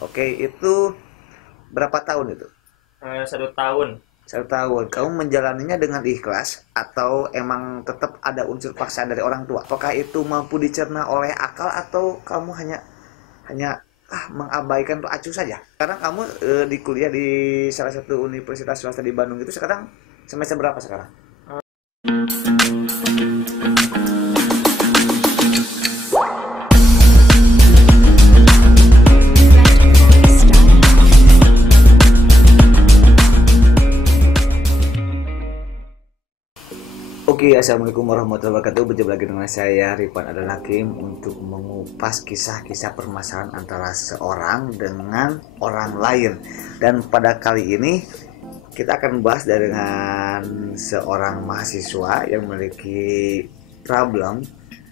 Oke, itu berapa tahun itu? 1 tahun. 1 tahun. Kamu menjalaninya dengan ikhlas atau emang tetap ada unsur paksaan dari orang tua? Apakah itu mampu dicerna oleh akal atau kamu hanya hanya mengabaikan tuh acuh saja? Sekarang kamu di kuliah di salah satu universitas swasta di Bandung itu sekarang semester berapa sekarang? Oke, assalamualaikum warahmatullahi wabarakatuh. Berjumpa lagi dengan saya Rifan Adel Hakim untuk mengupas kisah-kisah permasalahan antara seorang dengan orang lain. Dan pada kali ini kita akan membahas dengan seorang mahasiswa yang memiliki problem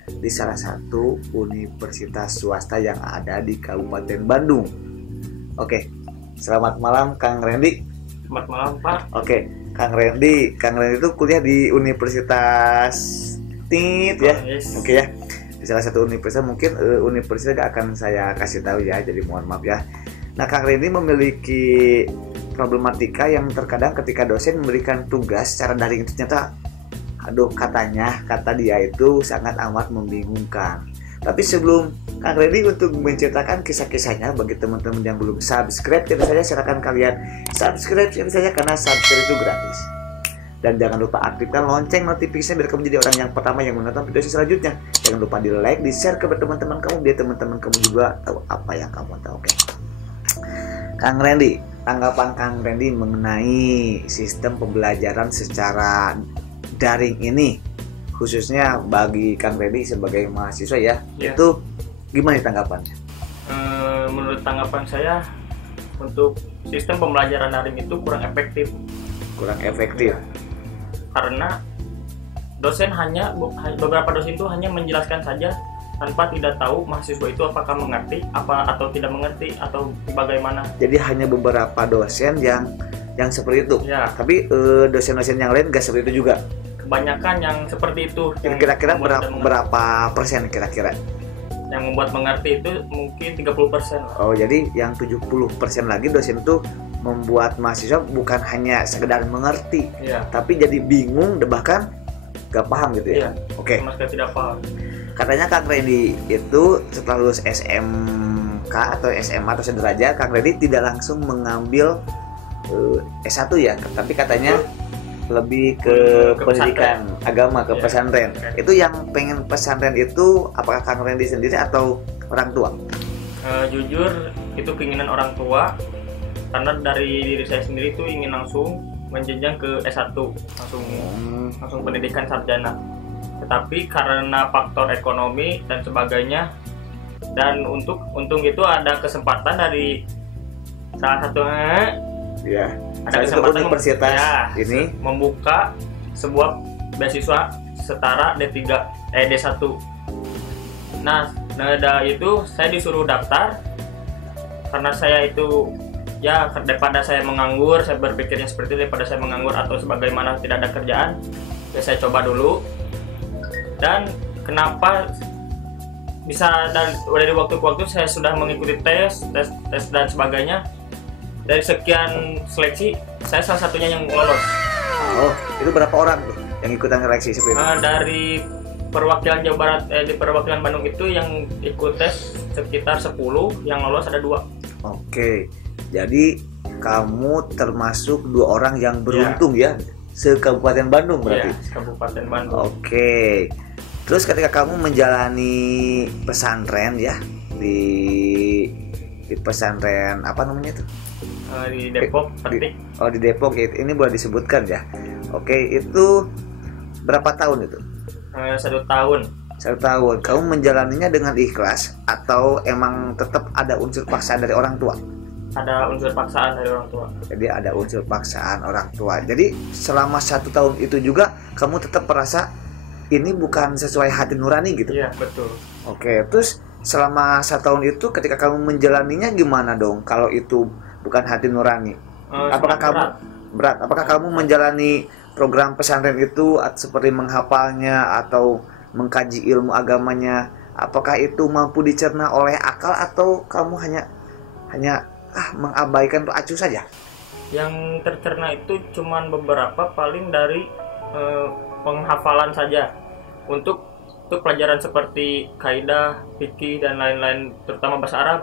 di salah satu universitas swasta yang ada di Kabupaten Bandung. Oke, selamat malam Kang Randy. Selamat malam, Pak. Oke, Kang Randy itu kuliah di Universitas TIT ya. Yes. Oke ya. Di salah satu universitas, mungkin universitas gak akan saya kasih tahu ya, jadi mohon maaf ya. Nah, Kang Randy memiliki problematika yang terkadang ketika dosen memberikan tugas secara daring itu ternyata kata dia itu sangat amat membingungkan. Tapi sebelum Kang Randy untuk menceritakan kisah-kisahnya bagi teman-teman yang belum subscribe, tentu saja silakan kalian subscribe saja karena subscribe itu gratis. Dan jangan lupa aktifkan lonceng notifikasinya biar kamu jadi orang yang pertama yang menonton video selanjutnya. Jangan lupa di like, di share ke teman-teman kamu biar teman-teman kamu juga tahu apa yang kamu tahu. Oke. Kang Randy, tanggapan Kang Randy mengenai sistem pembelajaran secara daring ini, khususnya bagi Kang Randy sebagai mahasiswa ya, itu gimana tanggapannya? Menurut tanggapan saya, untuk sistem pembelajaran daring itu kurang efektif. Kurang efektif. Karena beberapa dosen itu hanya menjelaskan saja tanpa tidak tahu mahasiswa itu apakah mengerti atau tidak mengerti atau bagaimana. Jadi hanya beberapa dosen yang seperti itu. Ya. Tapi dosen-dosen yang lain gak seperti itu juga. Kebanyakan yang seperti itu. Kira-kira berapa persen kira-kira? Yang membuat mengerti itu mungkin 30%. Oh, jadi yang 70% lagi dosen itu membuat mahasiswa bukan hanya sekedar mengerti, tapi jadi bingung, bahkan gak paham gitu ya. Oke. Sama sekali tidak paham. Katanya Kang Randy itu setelah lulus SMK atau SMA atau sederajat, Kang Randy tidak langsung mengambil S1 ya, tapi katanya lebih ke pendidikan agama, ke pesantren. Itu yang pengen pesantren itu apakah Kang Randy sendiri atau orang tua? Jujur itu keinginan orang tua, karena dari diri saya sendiri itu ingin langsung menjenjang ke S1, langsung pendidikan sarjana. Tetapi karena faktor ekonomi dan sebagainya, dan untung itu ada kesempatan dari salah satu ada kesempatan universitas ini membuka sebuah beasiswa setara D1. Nah, itu saya disuruh daftar karena saya itu daripada saya menganggur, saya berpikirnya seperti itu, daripada saya menganggur atau sebagaimana tidak ada kerjaan, saya coba dulu. Dan kenapa bisa dari waktu ke waktu saya sudah mengikuti tes dan sebagainya. Dari sekian seleksi, saya salah satunya yang lolos. Oh, itu berapa orang tuh yang ikutan seleksi seperti itu? Dari perwakilan Jawa Barat, di perwakilan Bandung itu yang ikut tes sekitar 10, yang lolos ada 2. Oke, jadi kamu termasuk 2 orang yang beruntung ya, se-Kabupaten Bandung berarti? Iya, Kabupaten Bandung. Oke, terus ketika kamu menjalani pesantren ya, di pesantren apa namanya tuh? Di Depok, Petik. Di Depok, ini boleh disebutkan ya. Oke, itu berapa tahun itu? 1 tahun. 1 tahun. Kamu menjalaninya dengan ikhlas atau emang tetap ada unsur paksaan dari orang tua? Ada unsur paksaan dari orang tua. Jadi ada unsur paksaan orang tua. Jadi selama 1 tahun itu juga kamu tetap merasa ini bukan sesuai hati nurani gitu? Iya, betul. Oke, terus selama 1 tahun itu ketika kamu menjalaninya gimana dong? Kalau itu bukan hati nurani, apakah kamu berat? Apakah kamu menjalani program pesantren itu seperti menghafalnya atau mengkaji ilmu agamanya? Apakah itu mampu dicerna oleh akal atau kamu hanya hanya mengabaikan tuh acuh saja? Yang tercerna itu cuman beberapa, paling dari penghafalan saja. Untuk pelajaran seperti kaidah, fikih dan lain-lain, terutama bahasa Arab,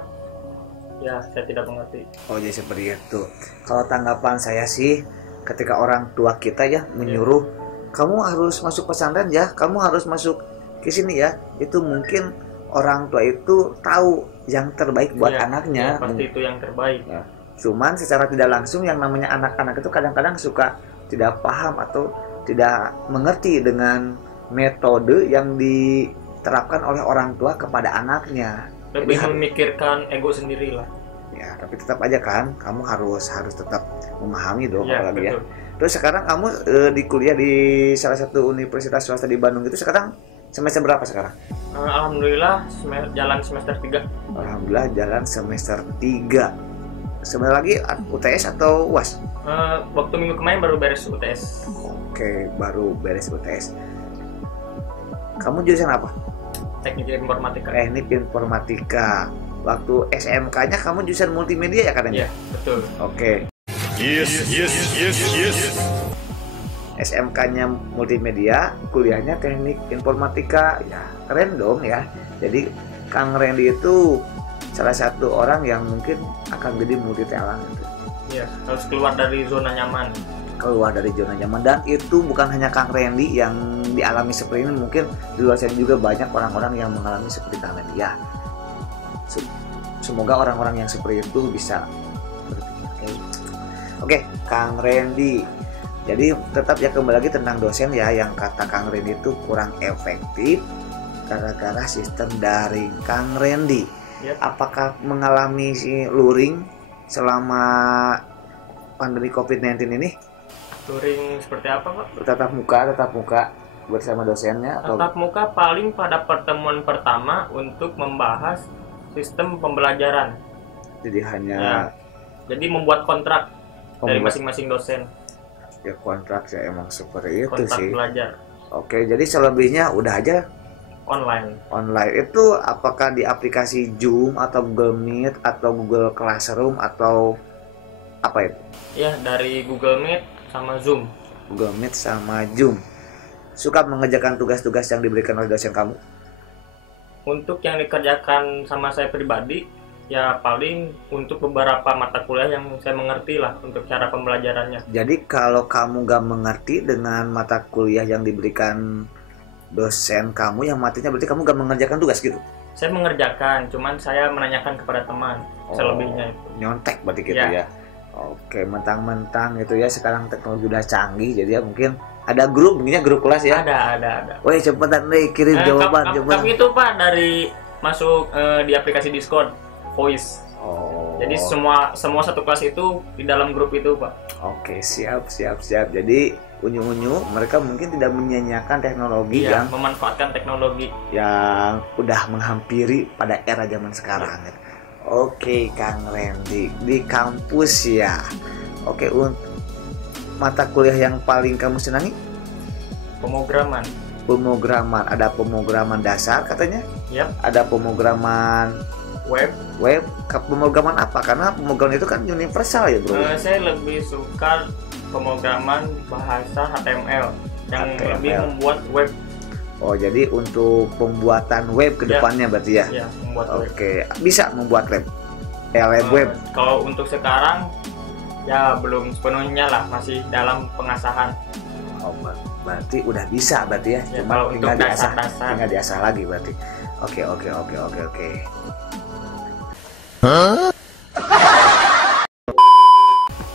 ya saya tidak mengerti. Oh, jadi seperti itu. Kalau tanggapan saya sih, ketika orang tua kita ya menyuruh, kamu harus masuk pesantren ya, kamu harus masuk ke sini ya, itu mungkin orang tua itu tahu yang terbaik buat anaknya. Pasti itu yang terbaik. Ya. Cuman secara tidak langsung yang namanya anak-anak itu kadang-kadang suka tidak paham atau tidak mengerti dengan metode yang diterapkan oleh orang tua kepada anaknya. Lebih memikirkan ego sendiri lah. Ya, tapi tetap aja kan, kamu harus tetap memahami dong, ya, apalagi betul. ya. Terus sekarang kamu di kuliah di salah satu universitas swasta di Bandung itu sekarang semester berapa sekarang? Alhamdulillah jalan semester 3. Alhamdulillah jalan semester 3. Sebentar lagi UTS atau UAS? Waktu minggu kemarin baru beres UTS. Oke, baru beres UTS. Kamu jurusan apa? Teknik informatika. Teknik informatika. Waktu SMK-nya kamu jurusan multimedia ya katanya? Iya, betul. Oke. Yes. SMK-nya multimedia, kuliahnya teknik informatika. Ya, keren dong ya. Jadi Kang Randy itu salah satu orang yang mungkin akan jadi multi talent gitu. Iya, harus keluar dari zona nyaman. Keluar dari zona nyaman, dan itu bukan hanya Kang Randy yang dialami seperti ini, mungkin di luar sana juga banyak orang-orang yang mengalami seperti Kang Randy ya. Semoga orang-orang yang seperti itu bisa Oke, Kang Randy. Jadi tetap ya kembali lagi tentang dosen ya, yang kata Kang Randy itu kurang efektif gara-gara sistem daring. Kang Randy, apakah mengalami luring selama pandemi COVID-19 ini? Luring seperti apa, Pak? Tatap muka bersama dosennya atau tatap muka paling pada pertemuan pertama untuk membahas sistem pembelajaran. jadi hanya jadi membuat kontrak dari masing-masing dosen. Ya, kontrak ya emang seperti itu Kontrak sih. belajar Oke, jadi selebihnya udah aja online. Itu apakah di aplikasi Zoom atau Google Meet atau Google Classroom atau apa itu? Ya, dari Google Meet sama Zoom. Google Meet sama Zoom. Suka mengerjakan tugas-tugas yang diberikan oleh dosen kamu? Untuk yang dikerjakan sama saya pribadi, ya paling untuk beberapa mata kuliah yang saya mengerti lah untuk cara pembelajarannya. Jadi kalau kamu gak mengerti dengan mata kuliah yang diberikan dosen kamu, yang matinya berarti kamu gak mengerjakan tugas gitu? Saya mengerjakan, cuman saya menanyakan kepada teman. Selebihnya itu nyontek berarti gitu ya. Oke, mentang-mentang gitu ya, sekarang teknologi udah canggih, jadi ya mungkin ada grup, mungkinnya grup kelas ya. Ada. Woi, cepetan deh kirim jawaban. Tapi itu Pak dari masuk di aplikasi Discord voice. Jadi semua satu kelas itu di dalam grup itu, Pak. Oke, siap. Jadi unyu-unyu mereka mungkin tidak menyanyiakan teknologi yang memanfaatkan teknologi yang udah menghampiri pada era zaman sekarang. Oke, Kang Randy di kampus ya. Oke, mata kuliah yang paling kamu senangi? Pemrograman. Ada pemrograman dasar katanya? Yap. Ada pemrograman web. Pemrograman apa? Karena pemrograman itu kan universal ya, Bro. Saya lebih suka pemrograman bahasa HTML yang lebih membuat web. Oh, jadi untuk pembuatan web ke depannya berarti ya? Iya, membuat web. Oke, bisa membuat web. Web. Kalau untuk sekarang ya belum sepenuhnya lah, masih dalam pengasahan. Oh, berarti udah bisa berarti ya? Cuma tinggal diasah lagi berarti. Oke.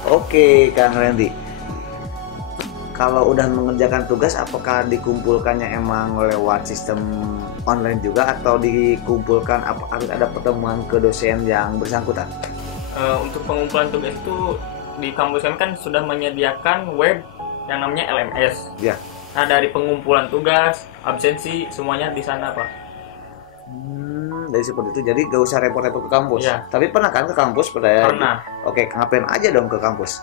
Oke, Kang Randy. Kalau udah mengerjakan tugas, apakah dikumpulkannya emang lewat sistem online juga atau dikumpulkan harus ada pertemuan ke dosen yang bersangkutan? Untuk pengumpulan tugas itu di kampus kami kan sudah menyediakan web yang namanya LMS. Ya. Nah, dari pengumpulan tugas, absensi semuanya di sana, Pak. Dari seperti itu, jadi gak usah repot-repot ke kampus. Ya. Tapi pernah kan ke kampus? Pernah. Oke, ngapain aja dong ke kampus?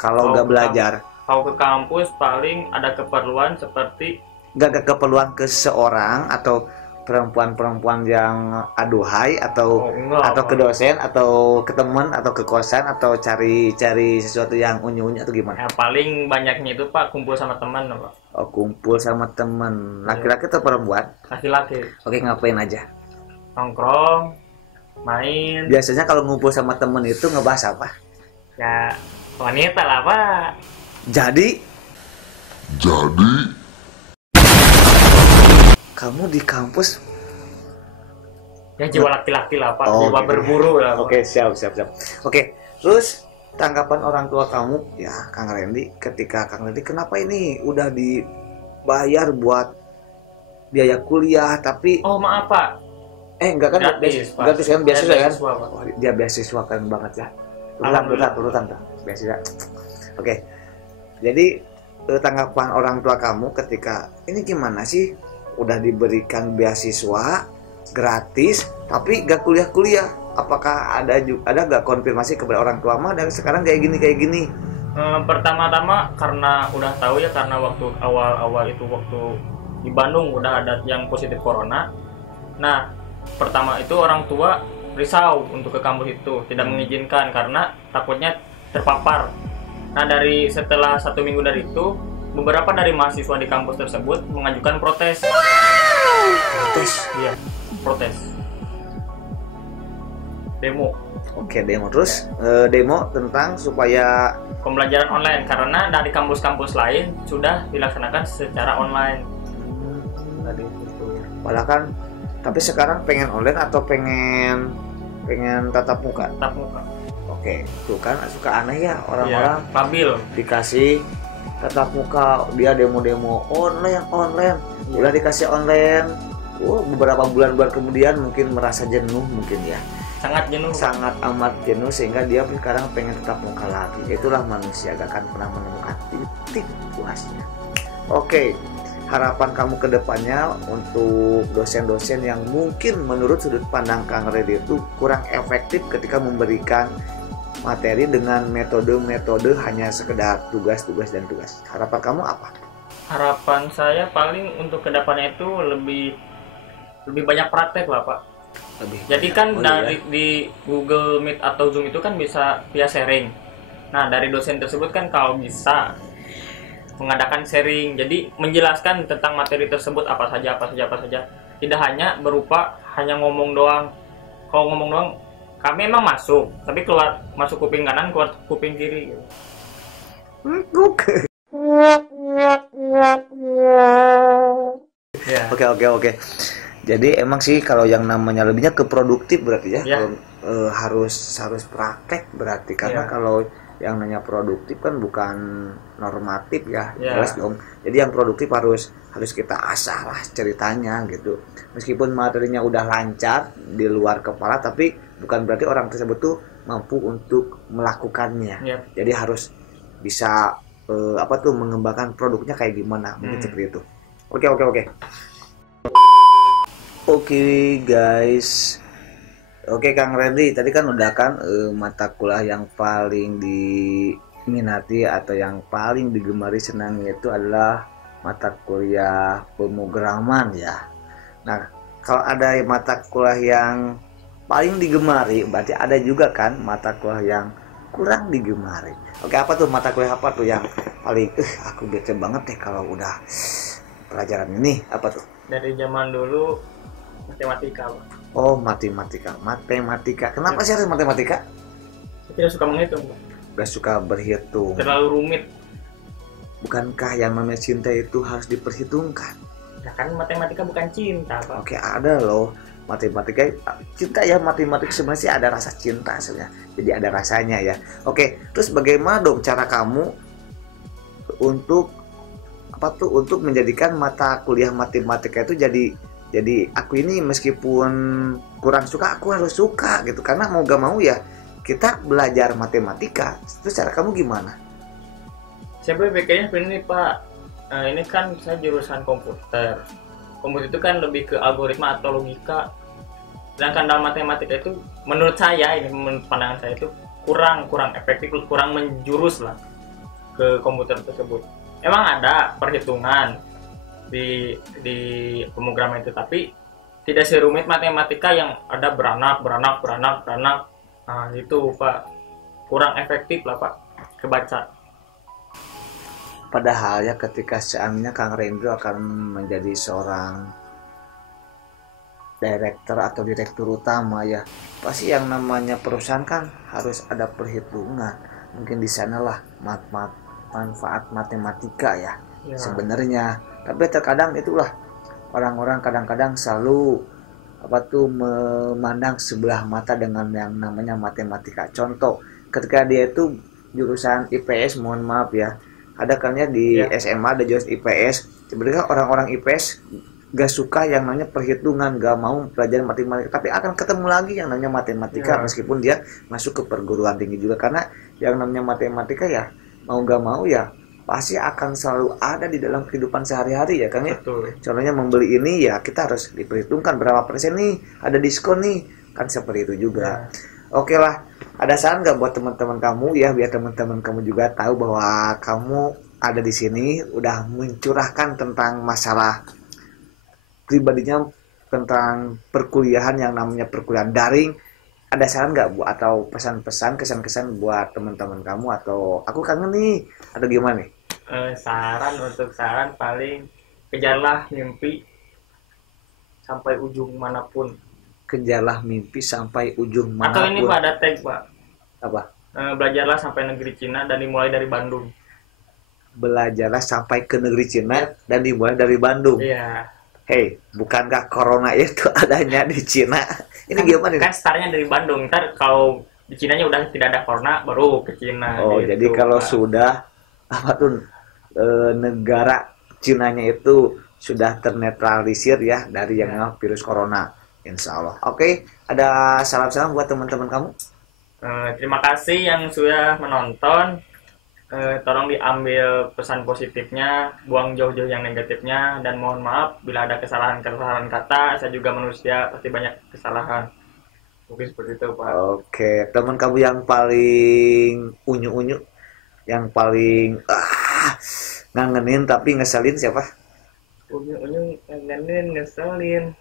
Kalau nggak belajar? Kalau ke kampus paling ada keperluan seperti nggak keperluan ke seorang atau perempuan-perempuan yang aduhai atau enggak, atau ke dosen atau ke teman atau ke kosan atau cari sesuatu yang unyu-unyu atau gimana? paling banyaknya itu Pak kumpul sama teman Pak. Oh, kumpul sama teman laki-laki atau perempuan? Laki-laki. Oke, ngapain aja? Nongkrong, main. Biasanya kalau ngumpul sama temen itu ngebahas apa? Ya wanita lah Pak. Jadi kamu di kampus? Ya jiwa laki-laki lah Pak, Oh, jiwa gitu. berburu lah Pak. Oke, siap. Oke, terus tanggapan orang tua kamu, ya Kang Randy, ketika Kang Randy kenapa ini udah dibayar buat biaya kuliah tapi Oh maaf Pak. enggak kan Gratis, Pak. gratis kan beasiswa kan? Beasiswa, Pak. Oh, dia beasiswa kan banget ya. Alhamdulillah. Turutan tuh beasiswa. Oke. Jadi tanggapan orang tua kamu ketika ini gimana sih? Udah diberikan beasiswa gratis tapi gak kuliah-kuliah. Apakah ada gak konfirmasi kepada orang tua mah dan sekarang kayak gini? Pertama-tama karena udah tahu ya, karena waktu awal-awal itu waktu di Bandung udah ada yang positif corona. Nah, pertama itu orang tua risau untuk ke kampus itu, tidak mengizinkan karena takutnya terpapar. Nah, setelah 1 minggu dari itu, beberapa dari mahasiswa di kampus tersebut mengajukan protes. Protes? Iya, protes. Demo. Oke, demo terus demo tentang supaya Pembelajaran online karena dari kampus-kampus lain sudah dilaksanakan secara online. Tadi itu. padahal kan tapi sekarang pengen online atau pengen tatap muka? Tatap muka. Oke, tuh kan suka aneh ya orang-orang Iya, labil. dikasih tatap muka dia demo-demo online Iya. udah dikasih online. Beberapa bulan kemudian mungkin merasa jenuh mungkin ya, Sangat jenuh. sangat amat jenuh sehingga dia sekarang pengen tatap muka lagi. Itulah manusia gak akan pernah menemukan titik puasnya. Oke, harapan kamu ke depannya untuk dosen-dosen yang mungkin menurut sudut pandang Kang Randy itu kurang efektif ketika memberikan materi dengan metode-metode hanya sekedar tugas. Harapan kamu apa? Harapan saya paling untuk kedepannya itu lebih banyak praktek lah Pak. Jadi kan di Google Meet atau Zoom itu kan bisa via sharing. Nah, dari dosen tersebut kan kalau bisa mengadakan sharing, jadi menjelaskan tentang materi tersebut apa saja. Tidak hanya berupa hanya ngomong doang. Kalau ngomong doang kami emang masuk, tapi masuk kuping kanan, keluar kuping kiri gitu. Ya. Oke. Jadi emang sih kalau yang namanya lebihnya ke produktif berarti ya. Ya. Harus praktek berarti karena Ya. kalau yang namanya produktif kan bukan normatif ya. Ya. Jelas dong. Jadi yang produktif harus kita asah lah ceritanya gitu. Meskipun materinya udah lancar di luar kepala tapi bukan berarti orang tersebut tuh mampu untuk melakukannya. Ya. Jadi harus bisa mengembangkan produknya kayak gimana mungkin seperti itu. Oke. Oke guys, oke Kang Randy, tadi kan udah kan mata kuliah yang paling diminati atau yang paling digemari senang itu adalah mata kuliah pemrograman ya. Nah, kalau ada mata kuliah yang paling digemari, berarti ada juga kan mata kuliah yang kurang digemari. Oke, apa tuh mata kuliah apa tuh yang paling aku bete banget deh kalau udah pelajaran ini, apa tuh? Dari zaman dulu matematika Pak. Oh, matematika. Kenapa sih harus matematika? Saya tidak suka menghitung Pak. Gak suka berhitung. Terlalu rumit. Bukankah yang namanya cinta itu harus diperhitungkan? Nah, kan matematika bukan cinta Pak. Oke, ada loh matematika cinta ya. Matematika sebenarnya sih ada rasa cinta sebenarnya. Jadi ada rasanya ya. Oke, terus bagaimana dong cara kamu untuk untuk menjadikan mata kuliah matematika itu jadi aku ini meskipun kurang suka aku harus suka gitu, karena mau gak mau ya kita belajar matematika. Terus cara kamu gimana? Saya berpikirnya ini Pak, ini kan saya jurusan komputer itu kan lebih ke algoritma atau logika, sedangkan dalam matematika itu menurut saya, ini menurut pandangan saya itu kurang efektif, kurang menjurus lah ke komputer tersebut. Emang ada perhitungan di pemrograman itu, tapi tidak serumit matematika yang ada beranak. Nah itu Pak, kurang efektif lah Pak kebaca. Padahal ya ketika seandainya Kang Rendro akan menjadi seorang direktur atau direktur utama ya, pasti yang namanya perusahaan kan harus ada perhitungan. Mungkin di sanalah manfaat matematika ya, sebenarnya. Tapi terkadang itulah orang-orang kadang-kadang selalu memandang sebelah mata dengan yang namanya matematika. Contoh, ketika dia itu jurusan IPS, mohon maaf ya, ada kan ya di SMA ada jurusan IPS. Sebenarnya orang-orang IPS gak suka yang namanya perhitungan, gak mau pelajaran matematika, tapi akan ketemu lagi yang namanya matematika meskipun dia masuk ke perguruan tinggi juga, karena yang namanya matematika ya mau gak mau ya pasti akan selalu ada di dalam kehidupan sehari-hari ya kan ya. Betul. Contohnya membeli ini ya kita harus diperhitungkan berapa persen nih, ada diskon nih, kan seperti itu juga. Oke lah, ada saran nggak buat teman-teman kamu ya, biar teman-teman kamu juga tahu bahwa kamu ada di sini udah mencurahkan tentang masalah pribadinya, tentang perkuliahan yang namanya perkuliahan daring. Ada saran nggak buat atau pesan-pesan, kesan-kesan buat teman-teman kamu, atau aku kangen nih atau gimana nih? Saran paling kejarlah mimpi sampai ujung manapun. Kejarlah mimpi sampai ujung manapun. Atau ini Pak, ada tag Pak. Apa? Belajarlah sampai negeri Cina dan dimulai dari Bandung. Belajarlah sampai ke negeri Cina dan dimulai dari Bandung. Iya. Hei, bukankah corona itu adanya di Cina? Ini kan, gimana? Kan startnya dari Bandung. Ntar kalau di Cinanya udah tidak ada corona, baru ke Cina. Oh, gitu, jadi kalau Pak, sudah negara Cinanya itu sudah ternetralisir ya dari yang virus corona, insya Allah. Oke, ada salam-salam buat teman-teman kamu. Terima kasih yang sudah menonton. Tolong diambil pesan positifnya, buang jauh-jauh yang negatifnya, dan mohon maaf bila ada kesalahan-kesalahan kata. Saya juga manusia, pasti banyak kesalahan. Mungkin seperti itu Pak. Oke, teman kamu yang paling unyu-unyu, yang paling ngangenin tapi ngeselin siapa? Unyu-unyu, ngangenin, ngeselin.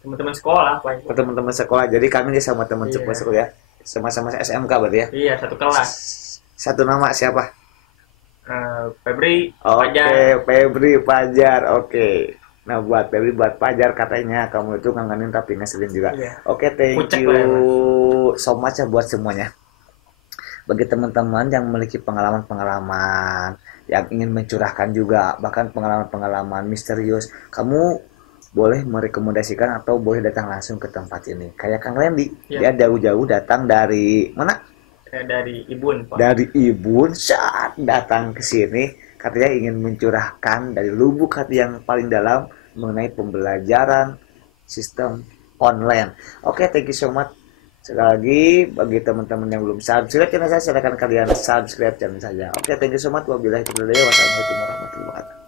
Teman-teman sekolah Pak. Teman-teman sekolah, jadi kami sama teman sekolah ya, sama-sama SMK berarti ya? Iya, satu kelas. Satu nama siapa? Febri, Pajar. Febri, Pajar. Oke. Nah, buat Febri, buat Pajar, katanya kamu itu ngangenin tapi ngeselin juga. Oke, thank you so much ya buat semuanya. Bagi teman-teman yang memiliki pengalaman-pengalaman, yang ingin mencurahkan juga, bahkan pengalaman-pengalaman misterius, kamu boleh merekomendasikan atau boleh datang langsung ke tempat ini. Kayak Kang Randy, dia jauh-jauh datang dari mana? Dari Ibun Pak. Dari Ibun saat datang ke sini katanya ingin mencurahkan dari lubuk hati yang paling dalam mengenai pembelajaran sistem online. Oke, thank you so much. Sekali lagi bagi teman-teman yang belum subscribe channel saya, silakan kalian subscribe channel saya. Oke, thank you so much. Wabillahi taufiq wal hidayah. Wassalamualaikum warahmatullahi wabarakatuh.